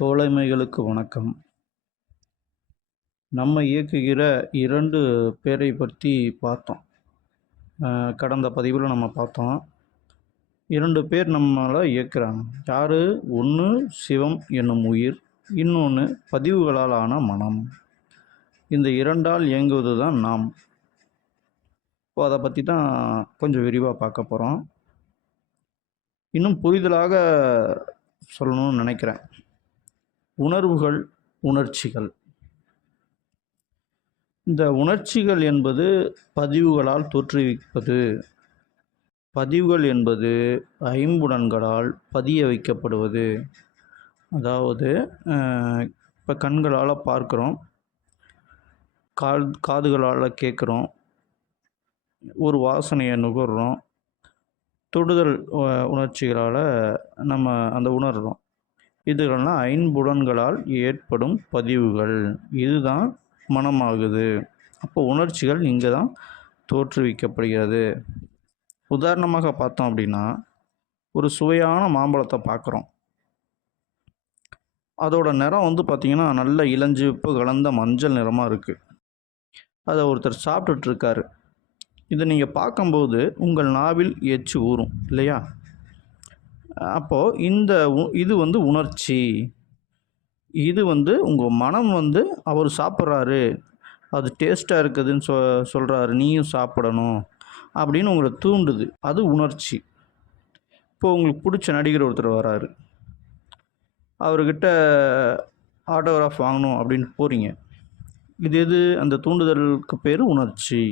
தோழமைகளுக்கு வணக்கம். நம்ம இயக்குகிற 2 பேரை பற்றி பார்த்தோம். கடந்த பதிவில் நம்ம பார்த்தோம். 2 பேர் நம்மள இயக்குறாங்க. யாரு? ஒன்று சிவம் என்னும் உயிர், இன்னொன்று பதிவுகளால் ஆன மனம். இந்த 2ஆல் இயங்குவது தான் நாம். இப்போ அதை பற்றி தான் கொஞ்சம் விரிவாக பார்க்க போகிறோம். இன்னும் புரிதலாக சொல்லணும்னு நினைக்கிறேன். உணர்வுகள், உணர்ச்சிகள். இந்த உணர்ச்சிகள் என்பது பதிவுகளால் தோற்றுவிப்பது. பதிவுகள் என்பது ஐம்புலன்களால் பதிய வைக்கப்படுவது. அதாவது இப்போ கண்களால் பார்க்குறோம், காதுகளால் கேட்குறோம், ஒரு வாசனையை நுகர்றோம், தொடுதல் உணர்ச்சிகளால் நம்ம அந்த உணர்கிறோம். இதுகள்லாம் ஐம்புலன்களால் ஏற்படும் பதிவுகள். இதுதான் மனமாகுது. அப்போ உணர்ச்சிகள் இங்கே தான் தோற்றுவிக்கப்படுகிறது. உதாரணமாக பார்த்தோம் அப்படின்னா, ஒரு சுவையான மாம்பழத்தை பார்க்குறோம். அதோட நிறம் பார்த்திங்கன்னா நல்ல இளஞ்சிவப்பு கலந்த மஞ்சள் நிறமாக இருக்குது. அதை ஒருத்தர் சாப்பிட்டுட்டு இருக்காரு. இதை நீங்கள் பார்க்கும்போது உங்கள் நாவில் எச்சு ஊறும் இல்லையா? அப்போது இது உணர்ச்சி. இது உங்கள் மனம் அவர் சாப்பிட்றாரு, அது டேஸ்ட்டாக இருக்குதுன்னு சொல்கிறாரு, நீயும் சாப்பிடணும் அப்படின்னு உங்களை தூண்டுது. அது உணர்ச்சி. இப்போது உங்களுக்கு பிடிச்ச நடிகர் ஒருத்தர் வராரு, அவர்கிட்ட ஆட்டோகிராஃப் வாங்கணும் அப்படின்னு போகிறீங்க. இது அந்த தூண்டுதலுக்கு பேர் உணர்ச்சி.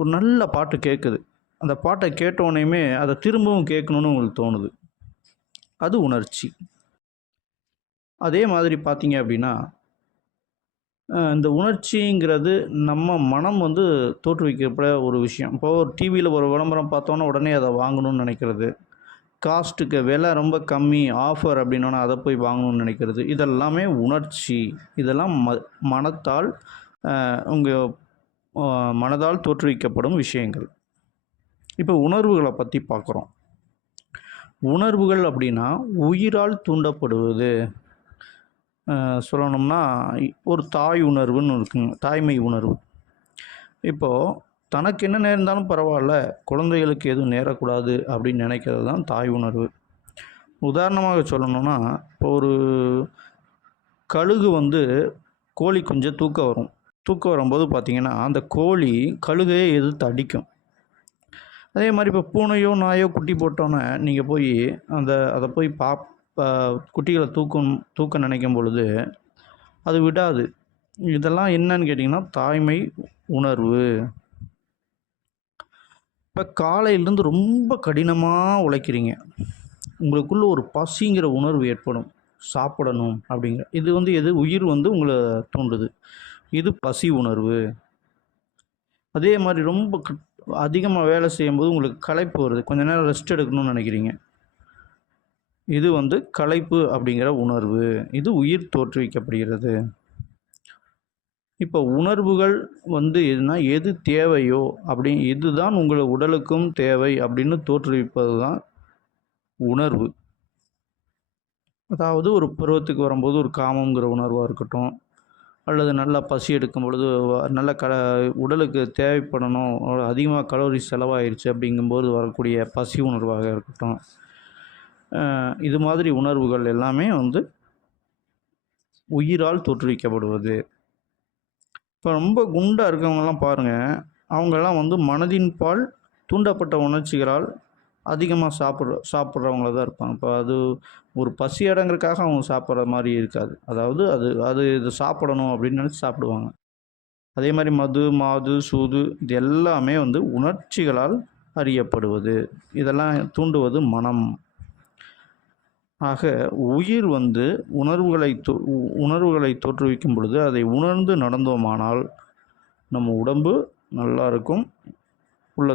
ஒரு நல்ல பாட்டு கேட்குது, அந்த பாட்டை கேட்டோடனேயுமே அதை திரும்பவும் கேட்கணுன்னு உங்களுக்கு தோணுது. அது உணர்ச்சி. அதே மாதிரி பார்த்தீங்க அப்படின்னா, இந்த உணர்ச்சிங்கிறது நம்ம மனம் தோற்றுவிக்கப்பட ஒரு விஷயம். இப்போது ஒரு டிவியில் ஒரு விளம்பரம் பார்த்தோன்னா உடனே அதை வாங்கணும்னு நினைக்கிறது, காஸ்ட்டுக்கு விலை ரொம்ப கம்மி ஆஃபர் அப்படின்னோன்னா அதை போய் வாங்கணும்னு நினைக்கிறது, இதெல்லாமே உணர்ச்சி. இதெல்லாம் மனத்தால் உங்கள் மனதால் தோற்றுவிக்கப்படும் விஷயங்கள். இப்போ உணர்வுகளை பற்றி பார்க்குறோம். உணர்வுகள் அப்படின்னா உயிரால் தூண்டப்படுவது. சொல்லணும்னா ஒரு தாய் உணர்வுன்னு இருக்குங்க, தாய்மை உணர்வு. இப்போது தனக்கு என்ன நேர்ந்தாலும் பரவாயில்ல, குழந்தைகளுக்கு எதுவும் நேரக்கூடாது அப்படின்னு நினைக்கிறது தான் தாய் உணர்வு. உதாரணமாக சொல்லணும்னா, இப்போ ஒரு கழுகு கோழி கொஞ்சம் தூக்கம் வரும்போது பார்த்திங்கன்னா அந்த கோழி கழுகையே எதிர்த்து அடிக்கும். அதே மாதிரி இப்போ பூனையோ நாயோ குட்டி போட்டோன்னே நீங்கள் போய் அதை போய் குட்டிகளை தூக்க நினைக்கும் பொழுது அது விடாது. இதெல்லாம் என்னன்னு கேட்டிங்கன்னா தாய்மை உணர்வு. இப்போ காலையிலேருந்து ரொம்ப கடினமாக உழைக்கிறீங்க, உங்களுக்குள்ளே ஒரு பசிங்கிற உணர்வு ஏற்படும், சாப்பிடணும் அப்படிங்கிற. இது எது? உயிர் உங்களை தூண்டுது. இது பசி உணர்வு. அதே மாதிரி ரொம்ப அதிகமாக வேலை செய்யும்போது உங்களுக்கு களைப்பு வருது, கொஞ்ச நேரம் ரெஸ்ட் எடுக்கணும்னு நினைக்கிறீங்க. இது களைப்பு அப்படிங்கிற உணர்வு. இது உயிர் தோற்றுவிக்கப்படுகிறது. இப்போ உணர்வுகள் எதுனா எது தேவையோ இதுதான் உங்கள் உடலுக்கும் தேவை அப்படின்னு தோற்றுவிப்பது தான் உணர்வு. அதாவது ஒரு பருவத்துக்கு வரும்போது ஒரு காமங்கிற உணர்வாக இருக்கட்டும், அல்லது நல்லா பசி எடுக்கும் பொழுது நல்ல உடலுக்கு தேவைப்படணும், அதிகமாக கலோரி செலவாயிருச்சு அப்படிங்கும்போது வரக்கூடிய பசி உணர்வாக இருக்கட்டும், இது மாதிரி உணர்வுகள் எல்லாமே உயிரால் தோற்றுவிக்கப்படுவது. இப்போ ரொம்ப குண்டாக இருக்கவங்கெல்லாம் பாருங்கள், அவங்கெல்லாம் மனதின் பால் தூண்டப்பட்ட உணர்ச்சிகளால் அதிகமாக சாப்பிட்றவங்கள தான் இருப்பாங்க. இப்போ அது ஒரு பசி அடங்குறதுக்காக அவங்க சாப்பிட்ற மாதிரி இருக்காது. அதாவது இது சாப்பிடணும் அப்படின்னு நினச்சி சாப்பிடுவாங்க. அதே மாதிரி மது, மாது, சூது இது எல்லாமே உணர்ச்சிகளால் அறியப்படுவது. இதெல்லாம் தூண்டுவது மனம். ஆக உயிர் உணர்வுகளை தோற்றுவிக்கும் பொழுது அதை உணர்ந்து நடந்தோமானால் நம்ம உடம்பு நல்லா இருக்கும்,